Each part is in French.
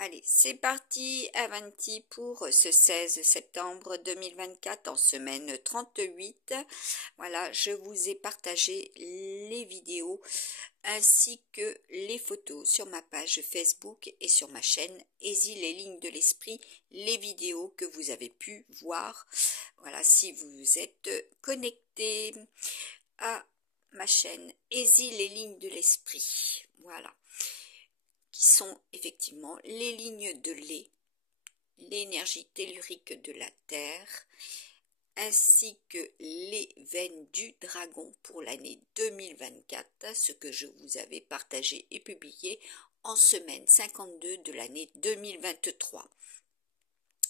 Allez, c'est parti, avanti pour ce 16 septembre 2024 en semaine 38. Voilà, je vous ai partagé les vidéos ainsi que les photos sur ma page Facebook et sur ma chaîne Easy les lignes de l'esprit, les vidéos que vous avez pu voir. Voilà, si vous êtes connecté à ma chaîne Easy les lignes de l'esprit. Voilà. Qui sont effectivement les lignes de lait, l'énergie tellurique de la Terre, ainsi que les veines du dragon pour l'année 2024, ce que je vous avais partagé et publié en semaine 52 de l'année 2023.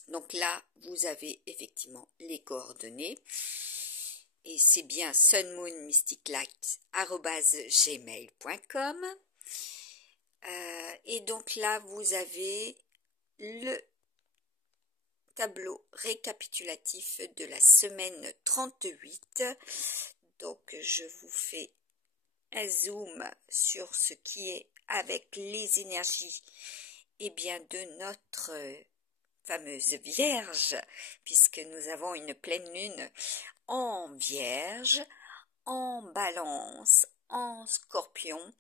Donc là, vous avez effectivement les coordonnées. Et c'est bien sunmoonmysticlight@gmail.com. Et donc là, vous avez le tableau récapitulatif de la semaine 38. Donc, je vous fais un zoom sur ce qui est avec les énergies de notre fameuse Vierge, puisque nous avons une pleine lune en Vierge, en Balance, en Scorpion,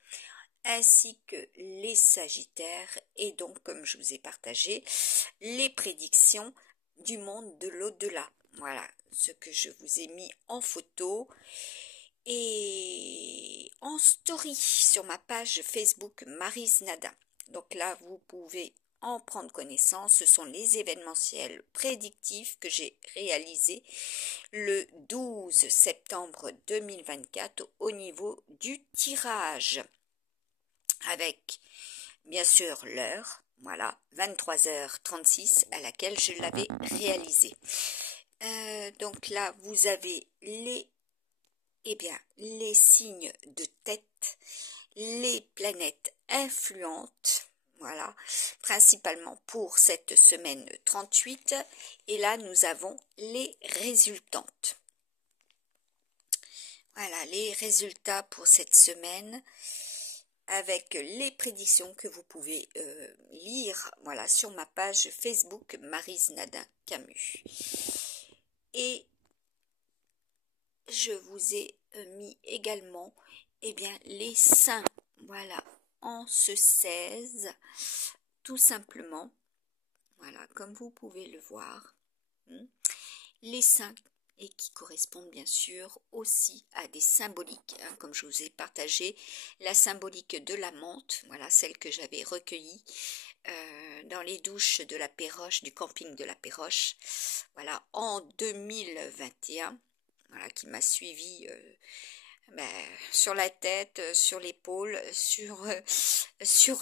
ainsi que les Sagittaires, et donc comme je vous ai partagé les prédictions du monde de l'au-delà. Voilà ce que je vous ai mis en photo et en story sur ma page Facebook Maryse Nada. Donc là, vous pouvez en prendre connaissance. Ce sont les événementiels prédictifs que j'ai réalisés le 12 septembre 2024 au niveau du tirage, avec bien sûr l'heure, voilà, 23h36 à laquelle je l'avais réalisé. Donc là, vous avez les signes de tête, les planètes influentes, voilà, principalement pour cette semaine 38, et là nous avons les résultantes. Voilà, les résultats pour cette semaine, avec les prédictions que vous pouvez lire, voilà, sur ma page Facebook Maryse Nada Camus. Et je vous ai mis également les saints, voilà, en ce 16, tout simplement, voilà, comme vous pouvez le voir, les saints, et qui correspondent bien sûr aussi à des symboliques, comme je vous ai partagé la symbolique de la menthe, voilà, celle que j'avais recueillie dans les douches de la Péroche, du camping de la Péroche, voilà, en 2021, voilà, qui m'a suivi sur la tête, sur l'épaule, sur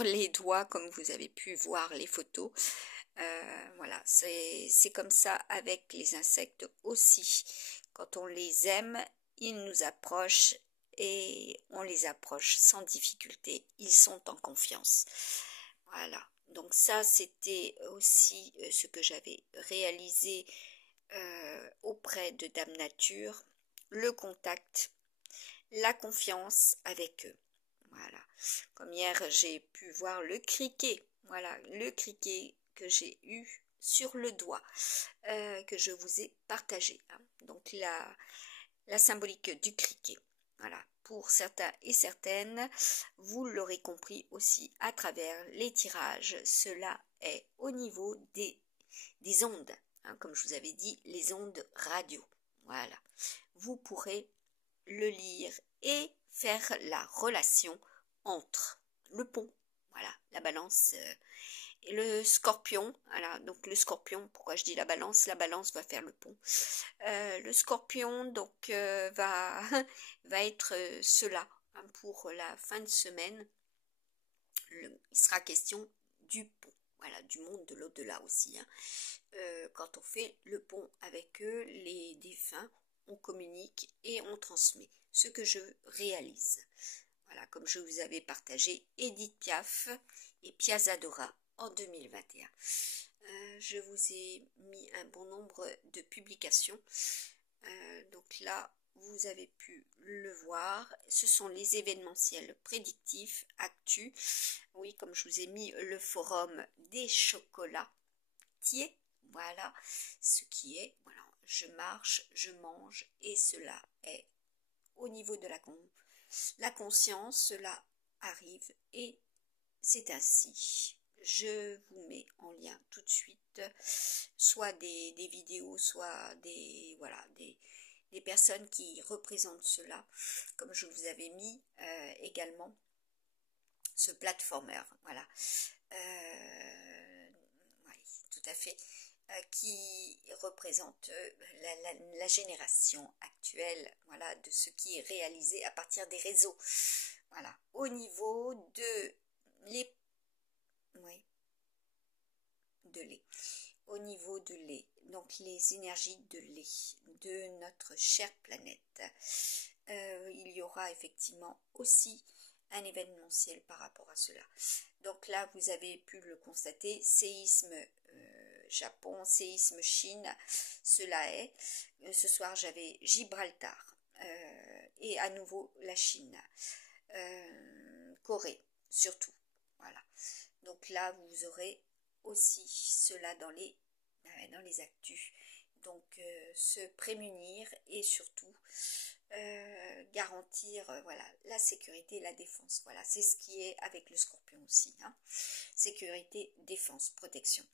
les doigts, comme vous avez pu voir les photos. Voilà, c'est comme ça avec les insectes aussi. Quand on les aime, ils nous approchent et on les approche sans difficulté. Ils sont en confiance. Voilà, donc ça c'était aussi ce que j'avais réalisé auprès de Dame Nature, le contact, la confiance avec eux. Voilà, comme hier j'ai pu voir le criquet, voilà, le criquet que j'ai eu sur le doigt, que je vous ai partagé, donc la symbolique du criquet, voilà, pour certains et certaines, vous l'aurez compris aussi à travers les tirages, cela est au niveau des ondes, comme je vous avais dit, les ondes radio, voilà, vous pourrez le lire et faire la relation entre le pont, voilà, la balance et le scorpion. Voilà, donc le scorpion, pourquoi je dis la balance va faire le pont. Le scorpion donc va être cela, pour la fin de semaine. Il sera question du pont, voilà, du monde de l'au-delà aussi. Quand on fait le pont avec eux, les défunts, on communique et on transmet ce que je réalise. Voilà, comme je vous avais partagé Edith Piaf et Piazzadora en 2021. Je vous ai mis un bon nombre de publications. Donc là, vous avez pu le voir, ce sont les événementiels prédictifs, actu. Oui, comme je vous ai mis le forum des chocolatiers. Voilà ce qui est. Voilà, je marche, je mange et cela est au niveau de la conscience, cela arrive et c'est ainsi. Je vous mets en lien tout de suite, soit des vidéos, soit voilà, des personnes qui représentent cela, comme je vous avais mis également ce platformer, voilà, oui, tout à fait, qui représente la génération actuelle, voilà, de ce qui est réalisé à partir des réseaux, voilà, au niveau de les, oui, de lait, au niveau de lait, donc les énergies de lait de notre chère planète. Il y aura effectivement aussi un événementiel par rapport à cela. Donc là, vous avez pu le constater, séisme Japon, séisme Chine, cela est. Ce soir, j'avais Gibraltar et à nouveau la Chine, Corée surtout. Voilà. Donc là, vous aurez aussi cela dans les actus. Donc se prémunir et surtout garantir voilà, la sécurité et la défense. Voilà, c'est ce qui est avec le scorpion aussi. Hein. Sécurité, défense, protection.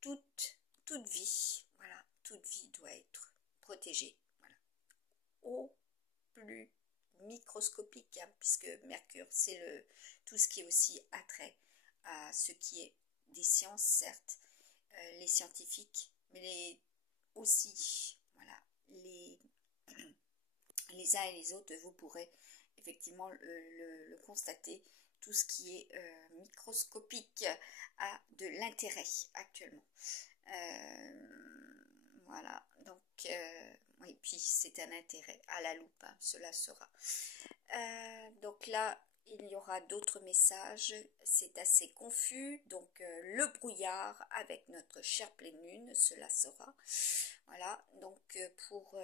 Toute vie, voilà, toute vie doit être protégée. Voilà. Au plus microscopique, hein, puisque Mercure, c'est tout ce qui est aussi attrait à ce qui est des sciences, certes, les scientifiques, mais aussi, voilà, les uns et les autres, vous pourrez effectivement le constater, tout ce qui est microscopique a de l'intérêt actuellement. Voilà, donc, oui, puis c'est un intérêt à la loupe, hein, cela sera. Donc là, il y aura d'autres messages, c'est assez confus, donc le brouillard avec notre chère pleine lune, cela sera. Voilà, donc pour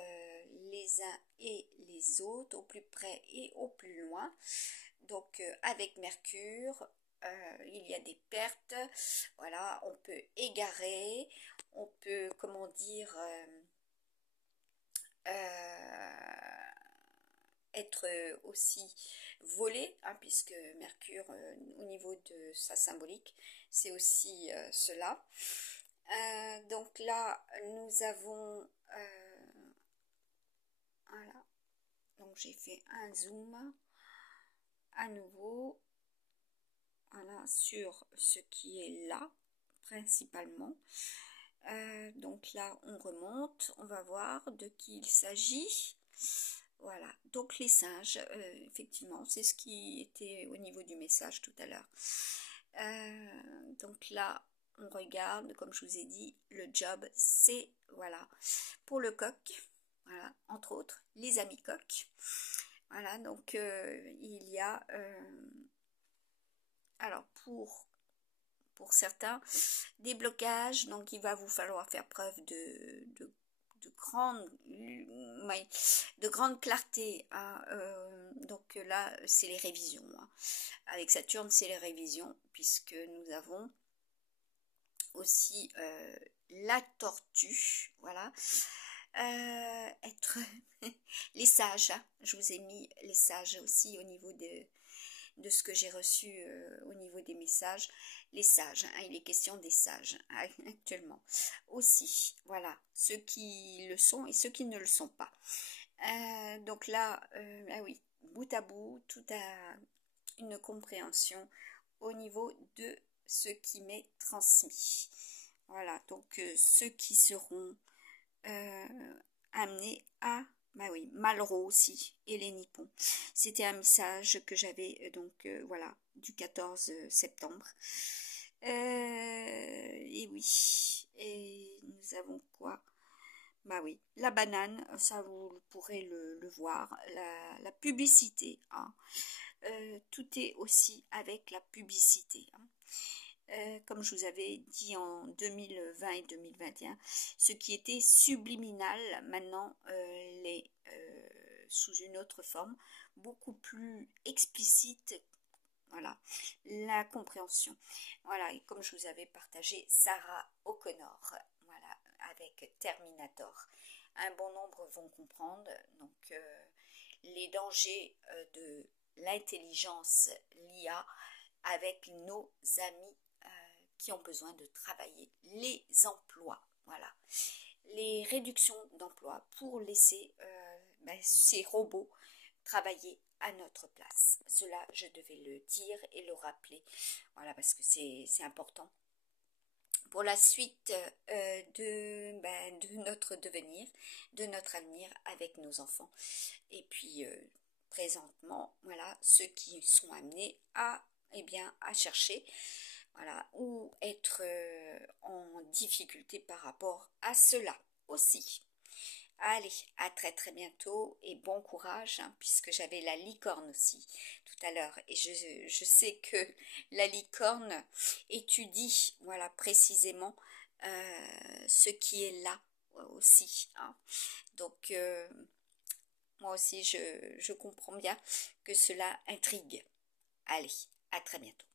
les uns et les autres, au plus près et au plus loin. Donc avec Mercure, il y a des pertes, voilà, on peut égarer, on peut, comment dire, être aussi volé, hein, puisque Mercure, au niveau de sa symbolique, c'est aussi cela. Donc là, nous avons, voilà, donc j'ai fait un zoom à nouveau, voilà, sur ce qui est là, principalement. Donc là, on remonte, on va voir de qui il s'agit. Voilà, donc les singes, effectivement, c'est ce qui était au niveau du message tout à l'heure. Donc là, on regarde, comme je vous ai dit, le job, c'est, voilà, pour le coq, voilà, entre autres, les amis coqs. Voilà, donc il y a, alors pour certains, des blocages, donc il va vous falloir faire preuve de grande clarté. Hein, donc là, c'est les révisions. Hein. Avec Saturne, c'est les révisions, puisque nous avons aussi la tortue, voilà. Être les sages, hein. Je vous ai mis les sages aussi au niveau de ce que j'ai reçu au niveau des messages, les sages, hein, il est question des sages hein, actuellement aussi, voilà, ceux qui le sont et ceux qui ne le sont pas. Donc là, ah oui, bout à bout, tout a une compréhension au niveau de ce qui m'est transmis. Voilà, donc ceux qui seront amenés à bah oui, Malraux aussi, et les Nippons. C'était un message que j'avais, donc voilà, du 14 septembre. Et oui, et nous avons quoi? Bah oui, la banane, ça vous pourrez le voir, la publicité. Hein. Tout est aussi avec la publicité. Hein. comme je vous avais dit en 2020 et 2021, ce qui était subliminal, maintenant l'est sous une autre forme, beaucoup plus explicite. Voilà, la compréhension. Voilà, et comme je vous avais partagé, Sarah O'Connor, voilà, avec Terminator. Un bon nombre vont comprendre, donc les dangers de l'intelligence, l'IA, avec nos amis qui ont besoin de travailler, les emplois, voilà. Les réductions d'emplois pour laisser ces robots travailler à notre place. Cela, je devais le dire et le rappeler, voilà, parce que c'est important pour la suite de notre devenir, de notre avenir avec nos enfants. Et puis, présentement, voilà, ceux qui sont amenés à, à chercher, voilà, ou être en difficulté par rapport à cela aussi. Allez, à très très bientôt et bon courage, hein, puisque j'avais la licorne aussi tout à l'heure. Et je sais que la licorne étudie, voilà, précisément ce qui est là aussi. Hein. Donc, moi aussi, je comprends bien que cela intrigue. Allez, à très bientôt.